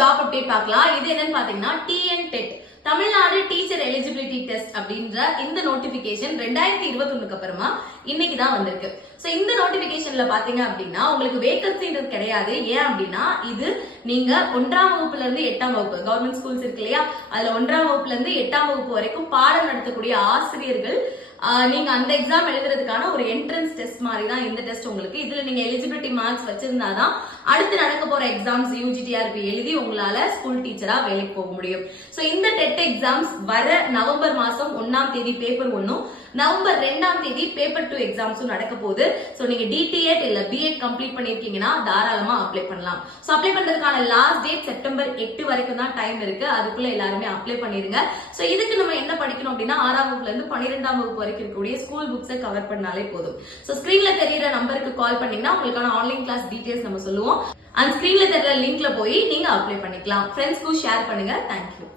Job update பார்க்கலாம். இது என்னன்னு பாத்தீங்கன்னா TN dead Tamil Nadu teacher eligibility test அப்படின்ற இந்த நோட்டிபிகேஷன் 2021 அப்புறமா இன்னைக்கு தான் வந்திருக்கு. சோ இந்த நோட்டிபிகேஷன்ல பாத்தீங்க அப்படின்னா உங்களுக்கு வேகன்சின்றது கிடையாது. ஏன் அப்படின்னா இது நீங்க 1ஆம் வகுப்புல இருந்து 8ஆம் வகுப்பு கவர்மெண்ட் ஸ்கூல்ஸ் இருக்கு இல்லையா, அதுல 1ஆம் வகுப்புல இருந்து 8ஆம் வகுப்பு வரைக்கும் பாடம் நடத்தக்கூடிய ஆசிரியர்கள் நீங்க அந்த எக்ஸாம் எழுதுறதுக்கான ஒரு என்ட்ரன்ஸ் டெஸ்ட் மாதிரி தான் இந்த டெஸ்ட் உங்களுக்கு. இதுல நீங்க எலிஜிபிலிட்டி மார்க்ஸ் வச்சிருந்தாதான் அடுத்து நடக்க போற எக்ஸாம்ஸ் யூஜிடிஆர்பி எழுதி உங்களால ஸ்கூல் டீச்சரா வேலைக்கு போக முடியும். சோ இந்த டெட் எக்ஸாம்ஸ் வர நவம்பர் மாசம் 1ஆம் தேதி பேப்பர் 1ம் நவம்பர் 2ஆம் தேதி பேப்பர் 2 எக்ஸாம்ஸும் நடக்க போகுது. சோ நீங்க டிடிஎட் இல்ல பிஎட் கம்ப்ளீட் பண்ணிருக்கீங்கன்னா தாராளமா அப்ளை பண்ணலாம். சோ அப்ளை பண்றதுக்கான லாஸ்ட் டேட் செப்டம்பர் 8 வரைக்கும் தான் டைம் இருக்கு. அதுக்குள்ள எல்லாருமே அப்ளை பண்ணிருங்க. சோ இதுக்கு நம்ம என்ன படிக்கணும் அப்படின்னா 6ஆம் வகுப்புல இருந்து 12ஆம் வகுப்பு வரைக்கும் இருக்கக்கூடிய ஸ்கூல் புக்ஸை கவர் பண்ணாலே போதும். சோ ஸ்கிரீன்ல தெரியுற நம்பருக்கு கால் பண்ணீங்கன்னா உங்களுக்கான ஆன்லைன் கிளாஸ் டீடைல்ஸ் நம்ம சொல்லுவோம். அந்த ஸ்கிரீன்ல தெரியுற லிங்க்ல போய் நீங்க அப்ளை பண்ணிக்கலாம். ஃப்ரெண்ட்ஸ்க்கு ஷேர் பண்ணுங்க. தேங்க்யூ.